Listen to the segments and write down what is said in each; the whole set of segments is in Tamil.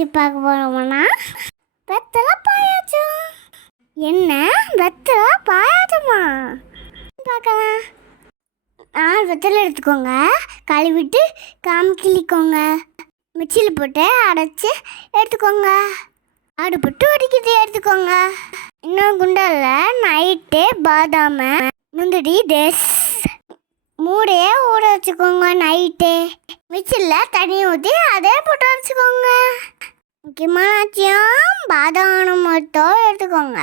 ரெசிபி பார்க்க போகிறோம்னா வெத்தலை பாயாச்சம் என்ன? வெத்தலை பாயாச்சமா பார்க்கலாம். நாலு வெத்தலை எடுத்துக்கோங்க. கழுவிட்டு காம் கிளிக்கோங்க மிக்சியில் போட்டு அடைச்சி எடுத்துக்கோங்க. ஆடு போட்டு எடுத்துக்கோங்க. இன்னும் குண்டால நைட்டு பாதாம முந்திரி டேஸ் மூடையே ஊற வச்சுக்கோங்க நைட்டு. மிச்சில் தண்ணி ஊற்றி அதே போட்டு வச்சுக்கோங்க முக்கியமான விஷயம் பாதாம் தோல் எடுத்துக்கோங்க.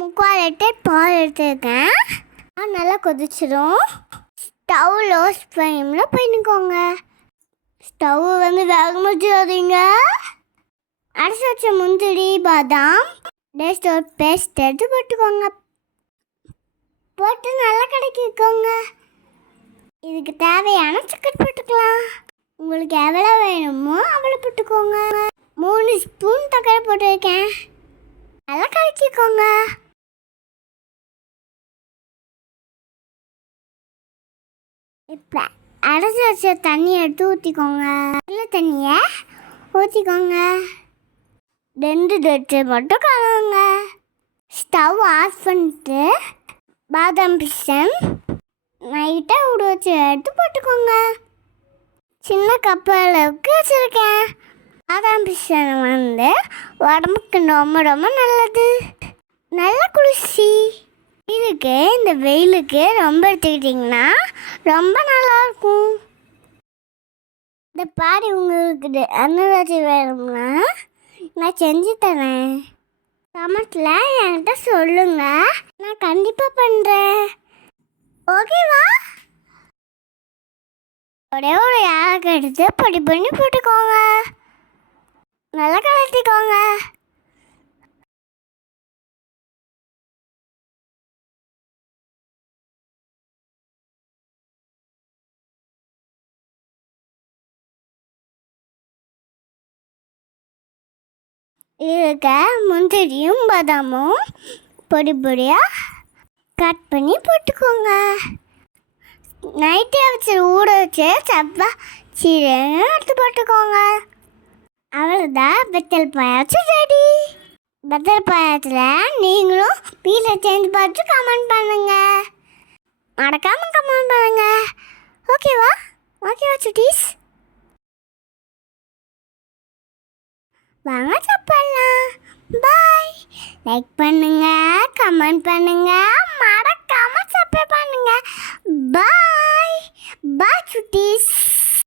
முக்கால் லிட்டர் பால் எடுத்துருக்கேன். நல்லா கொதிச்சிடும் ஸ்டவ் லோ ஃப்ளேமில் பண்ணிக்கோங்க. ஸ்டவ் வந்து வேக வச்சிடாதீங்க அரைச்சி வச்ச முந்திரி பாதாம் டேஸ்ட் ஒரு பேஸ்ட் எடுத்து போட்டுக்கோங்க. போட்டு நல்லா கிடைக்கிக்கோங்க இதுக்கு தேவையான சிக்கன் போட்டுக்கலாம். உங்களுக்கு எவ்வளோ வேணுமோ அவ்வளோ போட்டுக்கோங்க. மூணு ஸ்பூன் தக்காளி போட்டிருக்கேன். நல்லா கலக்கிக்கோங்க. இப்போ அடைச்சி வச்ச தண்ணியை எடுத்து ஊற்றிக்கோங்க நல்ல தண்ணியை ஊற்றிக்கோங்க ரெண்டு டெட்டு மட்டும் கலவுங்க ஸ்டவ் ஆஃப் பண்ணிட்டு பாதாம் பிசன் நைட்டாக ஊட வச்சு எடுத்து போட்டுக்கோங்க. சின்ன கப்பளவுக்கு வச்சுருக்கேன். ஆதாம்பிசனம் வந்து உடம்புக்கு ரொம்ப ரொம்ப நல்லது. நல்ல குளிர்ச்சி. இதுக்கு இந்த வெயிலுக்கு ரொம்ப எடுத்துக்கிட்டிங்கன்னா ரொம்ப நல்லா இருக்கும் இந்த பாடி உங்களுக்கு அன்னதாச்சி வேணும்னா நான் செஞ்சு தரேன். கமெண்ட்ல என்கிட்ட சொல்லுங்க. நான் கண்டிப்பாக பண்ணுறேன் ஓகேவா? ஒரே ஒரு யாருக்கு எடுத்து பொடி பண்ணி போட்டுக்கோங்க. நல்லா கலட்டிக்கோங்க இருக்க முந்திரியும் பாதாமும் பொடி பொடியாக கட் பண்ணி போட்டுக்கோங்க. நைட்டே வச்சு ஊற வச்சு சப்பா சீரகம் எடுத்து போட்டுக்கோங்க. அவ்வளோதான் பெத்தல் பாயாச்சும் ரெடி பெத்தல் பாயாச்சில் நீங்களும் வீட்டில் செஞ்சு பார்த்து கமெண்ட் பண்ணுங்க. மறக்காமல் கமெண்ட் பண்ணுங்க. ஓகேவா ஓகேவா சுட்டீஸ் வாங்க சாப்பிடலாம். பாய் லைக் பண்ணுங்க கமெண்ட் பண்ணுங்க